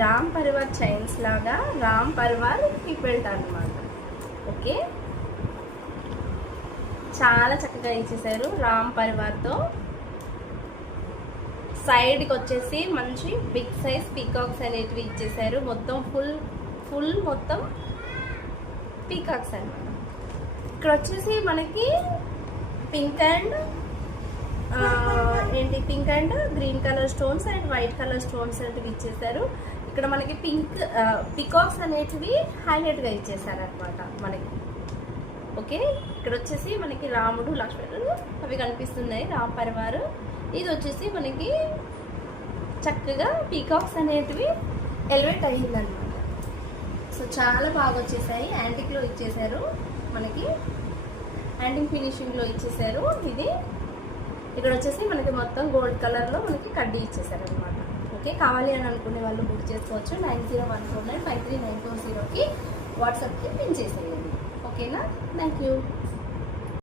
Ram Parivar chains లాగా Ram Parivar hip belt అనమాట. Okay, చాలా చక్కగా ఇచ్చేసారు రామ్ పరివార్తో. సైడ్కి వచ్చేసి మంచి బిగ్ సైజ్ పీకాక్స్ అనేటివి ఇచ్చేసారు. మొత్తం ఫుల్ మొత్తం పీకాక్స్ అనమాట. ఇక్కడ వచ్చేసి మనకి pink and green colour stones and white colour stones అనేటివి ఇచ్చేసారు. ఇక్కడ మనకి పీకాక్స్ అనేటివి హైలైట్గా ఇచ్చేసారు అనమాట మనకి. ఓకే, ఇక్కడ వచ్చేసి మనకి రాముడు లక్ష్మణుడు అవి కనిపిస్తున్నాయి రామ్ పరివారు. ఇది వచ్చేసి మనకి చక్కగా పీకాక్స్ అనేటివి ఎలివేట్ అయ్యిందనమాట. సో చాలా బాగా వచ్చేసాయి. యాంటిక్లో ఇచ్చేసారు మనకి, యాంటిక్ ఫినిషింగ్లో ఇచ్చేసారు. ఇది ఇక్కడ వచ్చేసి మనకి మొత్తం గోల్డ్ కలర్లో మనకి కడ్డీ ఇచ్చేసారు అనమాట. ఓకే, కావాలి అని అనుకునే వాళ్ళు బుక్ చేసుకోవచ్చు. 9014953940కి వాట్సాప్కి పిన్ చేసేయండి. ఓకేనా, థ్యాంక్ యూ.